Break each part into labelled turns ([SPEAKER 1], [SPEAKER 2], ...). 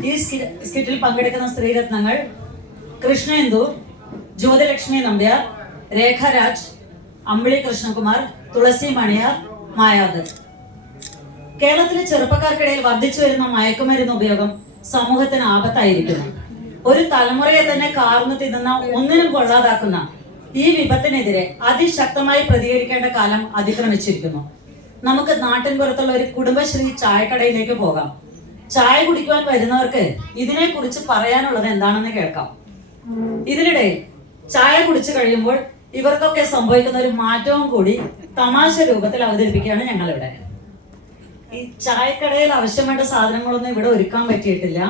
[SPEAKER 1] ഈ സ്കി- സ്കിറ്റിൽ പങ്കെടുക്കുന്ന സ്ത്രീരത്നങ്ങൾ കൃഷ്ണേന്ദു ജ്യോതിലക്ഷ്മി നമ്പ്യാർ രേഖരാജ് അമ്പിളി കൃഷ്ണകുമാർ തുളസി മണിയാർ മായാദത്ത് കേരളത്തിലെ ചെറുപ്പക്കാർക്കിടയിൽ വർദ്ധിച്ചു വരുന്ന മയക്കുമരുന്ന് ഉപയോഗം സമൂഹത്തിന് ആപത്തായിരിക്കുന്നു. ഒരു തലമുറയെ തന്നെ കാർന്നു തിന്നുന്ന ഒന്നിനും കൊള്ളാതാക്കുന്ന ഈ വിപത്തിനെതിരെ അതിശക്തമായി പ്രതികരിക്കേണ്ട കാലം അതിക്രമിച്ചിരിക്കുന്നു. നമുക്ക് നാട്ടിൻപുറത്തുള്ള ഒരു കുടുംബശ്രീ ചായക്കടയിലേക്ക് പോകാം. ചായ കുടിക്കുവാൻ വരുന്നവർക്ക് ഇതിനെ കുറിച്ച് പറയാനുള്ളത് എന്താണെന്ന് കേൾക്കാം. ഇതിനിടെ ചായ കുടിച്ചു കഴിയുമ്പോൾ ഇവർക്കൊക്കെ സംഭവിക്കുന്ന ഒരു മാറ്റവും കൂടി തമാശ രൂപത്തിൽ അവതരിപ്പിക്കുകയാണ് ഞങ്ങളിവിടെ. ഈ ചായക്കടയിൽ ആവശ്യം വേണ്ട സാധനങ്ങളൊന്നും ഇവിടെ ഒരുക്കാൻ പറ്റിയിട്ടില്ല.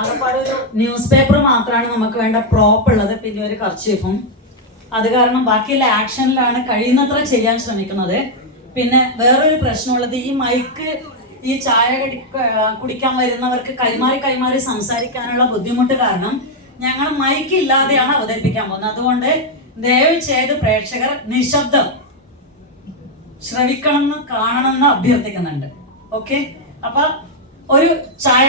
[SPEAKER 1] ആകെപ്പാടെ ഒരു ന്യൂസ് പേപ്പർ മാത്രമാണ് നമുക്ക് വേണ്ട പ്രോപ്പ് ഉള്ളത് പിന്നെ ഒരു കർച്ചീഫും. അത് കാരണം ബാക്കിയുള്ള ആക്ഷനിലാണ് കഴിയുന്നത്ര ചെയ്യാൻ ശ്രമിക്കുന്നത്. പിന്നെ വേറൊരു പ്രശ്നമുള്ളത് ഈ മൈക്ക് ഈ ചായ കുടിക്കാൻ വരുന്നവർക്ക് കൈമാറി കൈമാറി സംസാരിക്കാനുള്ള ബുദ്ധിമുട്ട് കാരണം ഞങ്ങൾ മൈക്ക് ഇല്ലാതെയാണ് അവതരിപ്പിക്കാൻ പോകുന്നത്. അതുകൊണ്ട് ദയവ് ചെയ്ത് പ്രേക്ഷകർ നിശബ്ദം ശ്രവിക്കണം എന്ന് കാണണം എന്ന് അഭ്യർത്ഥിക്കുന്നുണ്ട്. ഓക്കെ അപ്പൊ ഒരു ചായ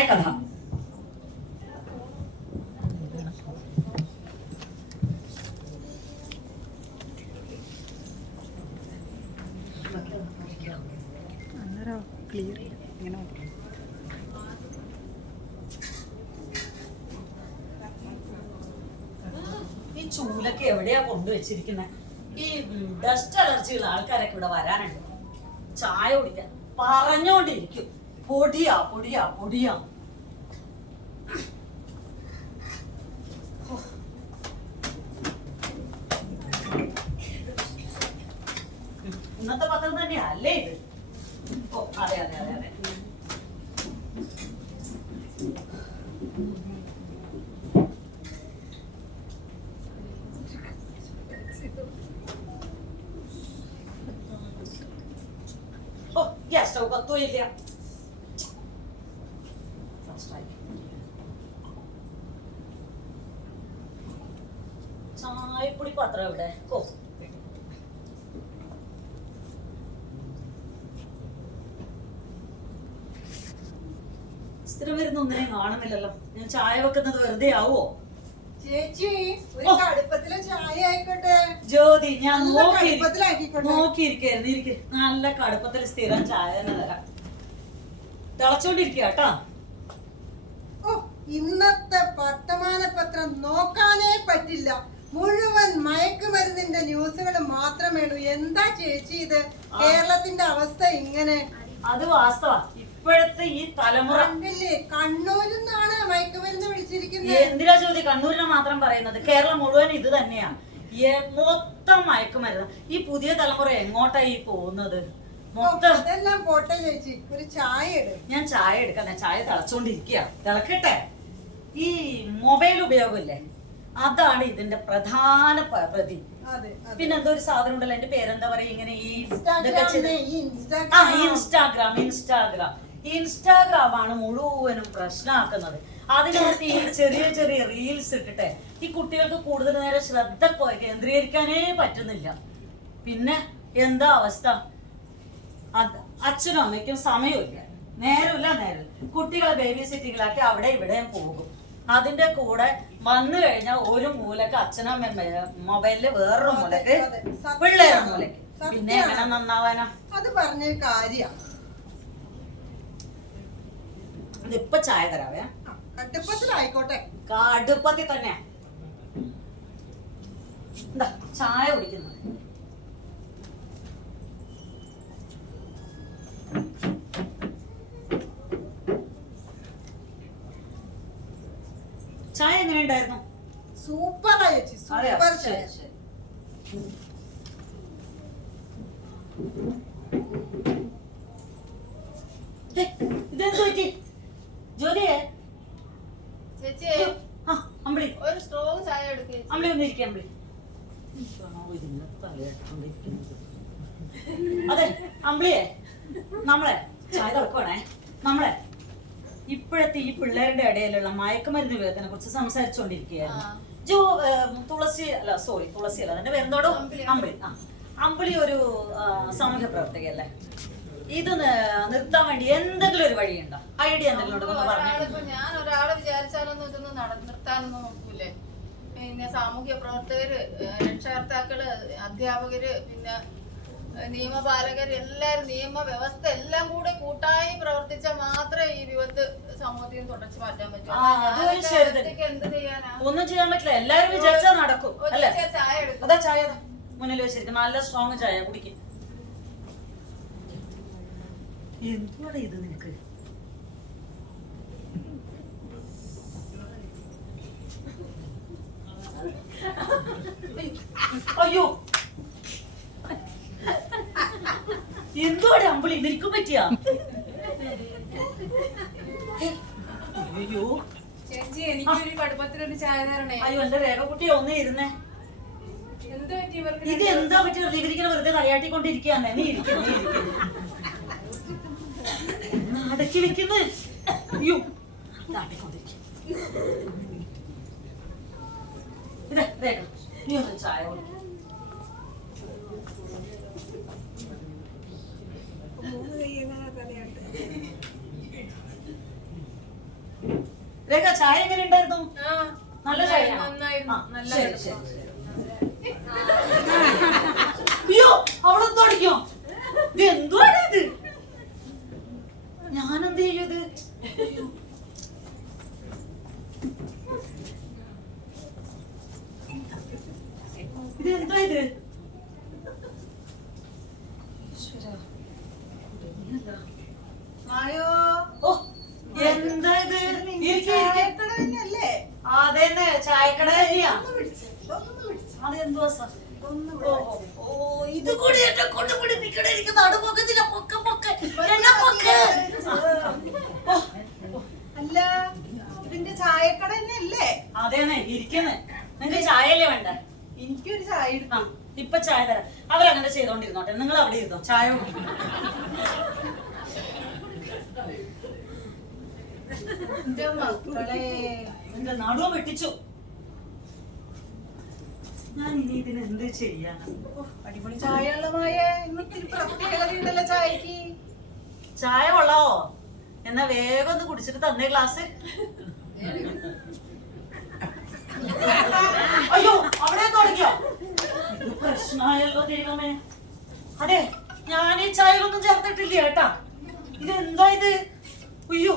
[SPEAKER 2] അന്നേരം ക്ലിയർ ഇങ്ങനെ മതി.
[SPEAKER 1] ഈ ചൂലൊക്കെ എവിടെയാ കൊണ്ടുവച്ചിരിക്കുന്നത് ഈ ഡസ്റ്റ് അലർജിയുള്ള ആൾക്കാരൊക്കെ ഇവിടെ വരാനുണ്ട്. ചായ കുടിക്കാൻ. പറഞ്ഞോണ്ടിരിക്കും. പൊടിയാ പൊടിയാ പൊടിയാ. ഇന്നത്തെ പത്രം തന്നെയാ അല്ലേ ഇത്? ഓ അതെ അതെ അതെ അതെ ഓ ഗ്യാസ് സ്റ്റൗ First try. ചായപ്പൊടി പാത്രം എവിടെ? കോ സ്ഥിരം വരുന്ന ഒന്നിനെ കാണുന്നില്ലല്ലോ. ഞാൻ ചായ വെക്കുന്നത് വെറുതെ ആവോ
[SPEAKER 3] ചേച്ചി ഒരു
[SPEAKER 1] ഓ.
[SPEAKER 3] കടുപ്പത്തിലെ ചായ ആയിക്കോട്ടെ.
[SPEAKER 1] ജ്യോതി ഞാൻ
[SPEAKER 3] നോക്കിയിരിക്കുന്നു
[SPEAKER 1] നോക്കി. നോക്കിയിരിക്കായിരുന്നു ഇരിക്ക് നല്ല കടുപ്പത്തിൽ സ്ഥിരം ചായ തന്നെ തരാം. തിളച്ചോണ്ടിരിക്കുക കേട്ടാ.
[SPEAKER 3] ഇന്നത്തെ വർത്തമാന പത്രം നോക്കാനേ പറ്റില്ല. മുഴുവൻ മയക്കുമരുന്നിന്റെ ന്യൂസുകൾ മാത്രമേ ഉള്ളൂ. എന്താ ചേച്ചി ഇത്? കേരളത്തിന്റെ അവസ്ഥ ഇങ്ങനെ?
[SPEAKER 1] അത് വാസ്തവ. ഇപ്പോഴത്തെ ഈ തലമുറ.
[SPEAKER 3] കണ്ണൂരിൽ നിന്നാണ് മയക്കുമരുന്ന് വിളിച്ചിരിക്കുന്നത്.
[SPEAKER 1] എന്തിനാ ജ്യോതി കണ്ണൂരിനെ മാത്രം പറയുന്നത്. കേരളം മുഴുവൻ ഇത് തന്നെയാണ്. മൊത്തം മയക്കുമരുന്ന്. ഈ പുതിയ തലമുറ എങ്ങോട്ടാ ഈ പോകുന്നത്? മൊത്തം.
[SPEAKER 3] അതെല്ലാം പോട്ടെ ചേച്ചി. ഒരു ചായ
[SPEAKER 1] ഞാൻ ചായ എടുക്കാം. ഞാൻ ചായ തിളച്ചോണ്ടിരിക്കുക തിളക്കട്ടെ? ഈ മൊബൈൽ ഉപയോഗമില്ലേ? അതാണ് ഇതിന്റെ പ്രധാന പ്രതി. പിന്നെ എന്തോ ഒരു സാധനം ഉണ്ടല്ലോ എന്റെ പേരെന്താ പറയാ ഇങ്ങനെ ഈ
[SPEAKER 3] ഇൻസ്റ്റാഗ്രാം
[SPEAKER 1] ഇൻസ്റ്റാഗ്രാം. ഇൻസ്റ്റാഗ്രാം ഇൻസ്റ്റാഗ്രാം ആണ് മുഴുവനും പ്രശ്നമാക്കുന്നത് അതിനകത്ത് ഈ ചെറിയ ചെറിയ റീൽസ് ഇട്ടിട്ട് ഈ കുട്ടികൾക്ക് കൂടുതൽ നേരം ശ്രദ്ധ കേന്ദ്രീകരിക്കാനേ പറ്റുന്നില്ല. പിന്നെ എന്താ അവസ്ഥ? അച്ഛനും അമ്മയ്ക്കും സമയമില്ല. നേരമില്ല നേരം കുട്ടികളെ ബേബി സിറ്റികളാക്കി അവിടെ ഇവിടെയും പോകും. അതിന്റെ കൂടെ വന്നു കഴിഞ്ഞാൽ ഒരു മൂലക്ക് അച്ഛനമ്മ മൊബൈലിൽ വേറൊരു മൂലക്ക് പിള്ളേരുടെ മൂലക്ക്. പിന്നെ എങ്ങനെ നന്നാവാനാ?
[SPEAKER 3] അത് പറഞ്ഞ കാര്യമാണ്.
[SPEAKER 1] ഇതിപ്പൊ ചായ തരാവേ.
[SPEAKER 3] അടുപ്പത്തിലായിക്കോട്ടെ
[SPEAKER 1] കടുപ്പത്തിൽ തന്നെ. എന്താ ചായ കുടിക്കുന്നത് ചായ എങ്ങനെയുണ്ടായിരുന്നു?
[SPEAKER 3] സൂപ്പറാ ചേച്ചി.
[SPEAKER 1] അതെയോ?
[SPEAKER 3] സൂപ്പർ ചായ.
[SPEAKER 1] ശരി. ദേ, ഇതെന്ത് പറ്റി ജോലിയേ
[SPEAKER 4] ചേച്ചി
[SPEAKER 1] ആ അമ്പിളി
[SPEAKER 4] ഒരു സ്ട്രോങ് ചായ എടുക്കുക
[SPEAKER 1] അമ്പിളി ഒന്ന് ഇരിക്കാം അമ്പിളി അതെ അമ്പിളിയെ നമ്മളെ ചായ തിളക്കുവാണേ. നമ്മളെ ഇപ്പോഴത്തെ ഈ പിള്ളേരുടെ ഇടയിലുള്ള മയക്കുമരുന്ന് ഉപയോഗത്തിനെ കുറിച്ച് സംസാരിച്ചുകൊണ്ടിരിക്കുകയായിരുന്നു ജോ തുളസി അല്ല സോറി തുളസി അല്ല അതിന്റെ പേരെന്തോടോ?
[SPEAKER 4] അമ്പിളി.
[SPEAKER 1] അമ്പിളി ആ. അമ്പിളി ഒരു സാമൂഹ്യ പ്രവർത്തകയല്ലേ? ഇത് നിർത്താൻ വേണ്ടി എന്തെങ്കിലും ഒരു വഴിയുണ്ടോ? ഐഡിയ എന്തെങ്കിലും ഉണ്ടോ? ഒരാളെ വിചാരിച്ചാലൊന്നും
[SPEAKER 4] ഇതൊന്നും ഞാൻ നട നിർത്താനൊന്നും നോക്കൂലേ? പിന്നെ സാമൂഹ്യ പ്രവർത്തകര് രക്ഷകർത്താക്കൾ അധ്യാപകര് പിന്നെ നിയമപാലകർ നിയമപാലകര് എല്ലാരും നിയമവ്യവസ്ഥ എല്ലാം കൂടെ കൂട്ടായി പ്രവർത്തിച്ചാൽ മാത്രമേ ഈ വിപത്ത് സമൂഹത്തിൽ നിന്ന് തുടച്ചു മാറ്റാൻ പറ്റൂ. എന്ത് ചെയ്യാനാ?
[SPEAKER 1] ഒന്നും ചെയ്യാൻ പറ്റില്ല. എല്ലാരും വിചാരിച്ചാൽ നടക്കും
[SPEAKER 4] ചായ എടുക്കും.
[SPEAKER 1] അതാ ചായ മുന്നിൽ വെച്ചിരിക്കും നല്ല സ്ട്രോങ് ചായ കുടിക്കും. എന്തുവാണ് ഇത് നിനക്ക് അയ്യോ. എന്തോടെ അമ്പിളി? നിനക്കും പറ്റിയ? അയ്യോ.
[SPEAKER 4] ചേച്ചി എനിക്കൊരു കടുപ്പത്തിലൊരു ചായ തരണേ.
[SPEAKER 1] അയ്യോ എന്റെ രേഖക്കുട്ടി ഒന്നേ ഇരുന്നേ. ഇത് എന്താ പറ്റി? ഇവരിങ്ങനെ വെറുതെ കളിയാട്ടിക്കൊണ്ടിരിക്കുകയാണ് നീ ഇരിക്കുന്നു അടക്കി വെക്കുന്നു? അയ്യോ. നാട്ടിക്കൊണ്ടിരിക്കും ഇതേ രേഖ നീ ഒന്ന് ചായ. രേഖ ചായ എങ്ങനെ ഉണ്ടായിരുന്നു നല്ല ചായ. ശരി ശരി. അയ്യോ അവളെന്തോ അടിക്കോ? ഇത് എന്തുവാണ് ഇത് ഞാൻ എന്ത് ചെയ്യും ഇത്? ഇത് എന്താ ഇത്?
[SPEAKER 3] മായോ
[SPEAKER 1] ഓ എന്താ ഇത്? ഇരിക്ക്, ഇരിക്ക്.
[SPEAKER 3] ചായക്കട തന്നെയല്ലേ
[SPEAKER 1] അതന്നെ ചായക്കട
[SPEAKER 3] ഒന്ന്
[SPEAKER 1] ഓ, ഇത് കൂടി എന്നെ കൊണ്ട് പിടിപ്പിക്കണ എനിക്ക് നടുപ്പൊക്കത്തില്ല പൊക്ക പൊക്ക. എന്നെ പൊക്ക.
[SPEAKER 3] അല്ല ഇതിന്റെ ചായക്കട തന്നെയല്ലേ
[SPEAKER 1] അതേന്നെ ഇരിക്കുന്നേ. ചായ അല്ലേ വേണ്ട?
[SPEAKER 3] എനിക്കൊരു ചായ
[SPEAKER 1] ആ ഇപ്പൊ ചായ തരാം. അവരങ്ങനെ ചെയ്തോണ്ടിരുന്നോട്ടെ. നിങ്ങൾ അവിടെ ഇരുന്നോ. ചായ കുടിക്കും.
[SPEAKER 3] എന്റെ മക്കളെ.
[SPEAKER 1] എന്റെ നടുവ് വെട്ടിച്ചു. ഞാൻ ഇനി ഇതിന് എന്ത് ചെയ്യാനാ?
[SPEAKER 3] അടിപൊളി ചായ. ഉള്ളതായേ ചായക്ക്.
[SPEAKER 1] ചായ കൊള്ളാവോ? എന്നാ വേഗം ഒന്ന് കുടിച്ചിട്ട് തന്നേ ഗ്ലാസ് അയ്യോ ദൈവമേ അതെ ഞാൻ ഈ ചായയിലൊന്നും ചേർത്തിട്ടില്ല കേട്ടാ ഇത്? എന്താ ഇത് അയ്യോ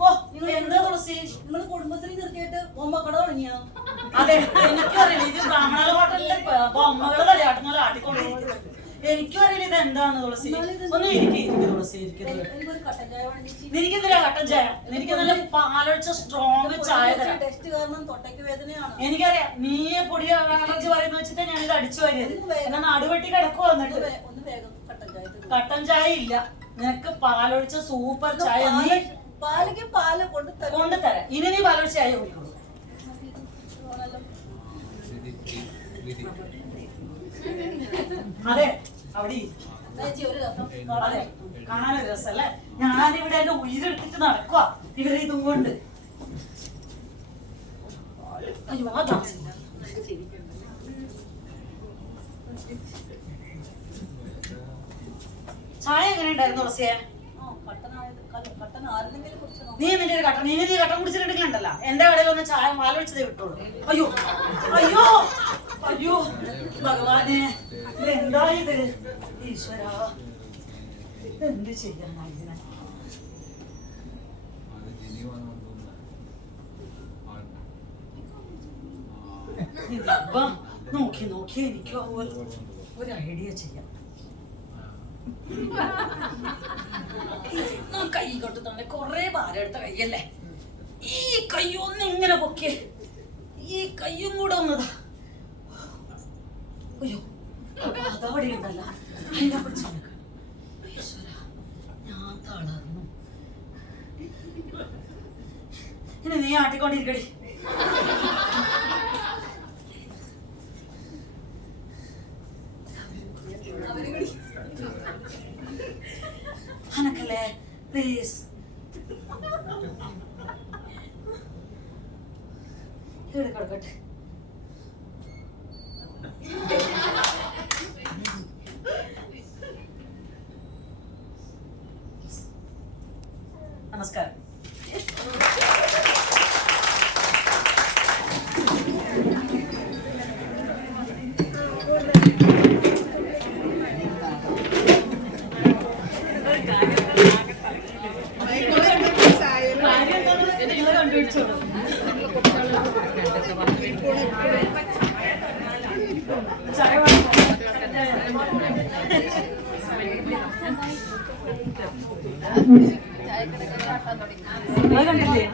[SPEAKER 1] ഓ എന്താ തുളസി?
[SPEAKER 5] നിങ്ങൾ കുടുംബശ്രീ നിർത്തിയിട്ട് ബൊമ്മക്കട തുടങ്ങിയോ?
[SPEAKER 1] അതെ എനിക്കറിയില്ല. ഇത് ബ്രാഹ്മണ ഹോട്ടലിലെ ബൊമ്മകളെ കളിയാട്ടുന്ന ആട്ടിക്കൊണ്ട് എനിക്കും അറിയില്ല ഇത് എന്താന്ന് തുളസി ഒന്ന് എനിക്ക് തുളസി ഇരിക്കുന്നത്
[SPEAKER 5] എനിക്കൊരു കട്ടൻ ചായ
[SPEAKER 1] കട്ടൻ ചായ? എനിക്ക് നല്ല പാലൊഴിച്ച സ്ട്രോങ് ചായ തരാം.
[SPEAKER 5] ടെസ്റ്റ് കാരണം തൊട്ടയ്ക്ക് വേദനയാണ്.
[SPEAKER 1] എനിക്കറിയാം. നീ പൊടി അലർജി പറയുന്ന വെച്ചിട്ട് ഞാൻ ഇത് അടിച്ചു വരിയത്. എന്നാ നടുവെട്ടി കിടക്കുക വന്നിട്ട്
[SPEAKER 5] ഒന്ന് വേഗം കട്ടൻ ചായ
[SPEAKER 1] ഇല്ല. നിനക്ക് പാലൊഴിച്ച സൂപ്പർ ചായ നീ
[SPEAKER 5] പാൽ പാലിക്ക് പാൽ കൊണ്ട് കൊണ്ടുതരാം
[SPEAKER 1] കൊണ്ട് തരാം. ഇനി നീ പാലൊഴിച്ച ചായ കുടിക്കുള്ളൂ അതെ അവിടെ അതെ. കാണാനൊരു രസല്ലേ ഞാനിവിടെ എന്റെ ഉയരെടുത്തിട്ട് നടക്കുക ഇവരെ ഇതും കൊണ്ട്. ചായ എങ്ങനെ ഉണ്ടായിരുന്നു തുളസിയെ?
[SPEAKER 5] കട്ട-
[SPEAKER 1] നീ നിന്റെ ഒരു കട്ടൻ നീ നീ കട്ടൻ കുടിച്ചിട്ടുണ്ടെങ്കിലുണ്ടല്ലോ. എന്റെ കടയിൽ ഒന്ന് ചായ പാലൊഴിച്ചതേ വിട്ടുള്ളൂ അയ്യോ അയ്യോ. അയ്യോ ഭഗവാനെ ഇത് എന്താ ഇത്? ഈശ്വര എന്ത് ചെയ്യാനാ ഇതിനെ? ഇതിപ്പോ നോക്കി നോക്കി എനിക്ക് ഒരു ഐഡിയ ചെയ്യാം. കൈ കൊണ്ട് തന്നെ കൊറേ ഭാരം എടുത്ത കൈയല്ലേ? ഈ കൈ ഒന്ന് ഇങ്ങനെ പൊക്കിയേ ഈ കൈയും കൂടെ ഒന്നതാ. അയ്യോ അതവിടെ ഉണ്ടല്ല അതിനെ ഞാൻ തളർന്നു. ഇനി നീ ആട്ടിക്കൊണ്ടിരിക്കടി. അനക്കല്ലേ പ്ലീസ് ഇവിടെ കിടക്കട്ടെ. അത് കണ്ടില്ലേ?